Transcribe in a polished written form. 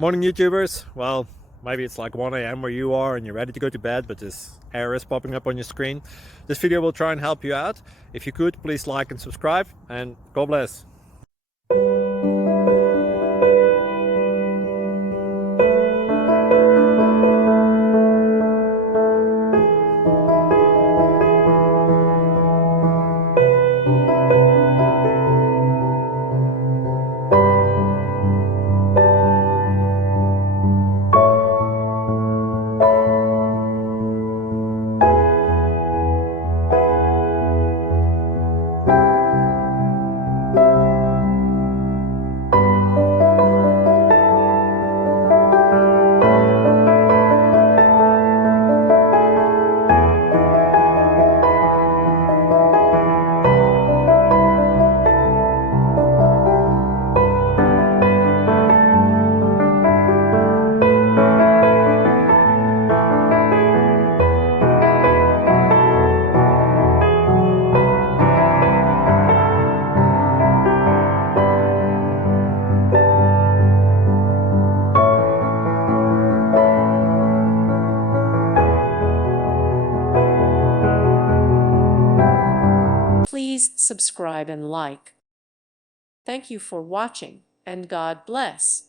Morning YouTubers. Well, maybe it's like 1 a.m. where you are and you're ready to go to bed, but this error is popping up on your screen. This video will try and help you out. If you could, please like and subscribe, and God bless. Please subscribe and like. Thank you for watching, and God bless.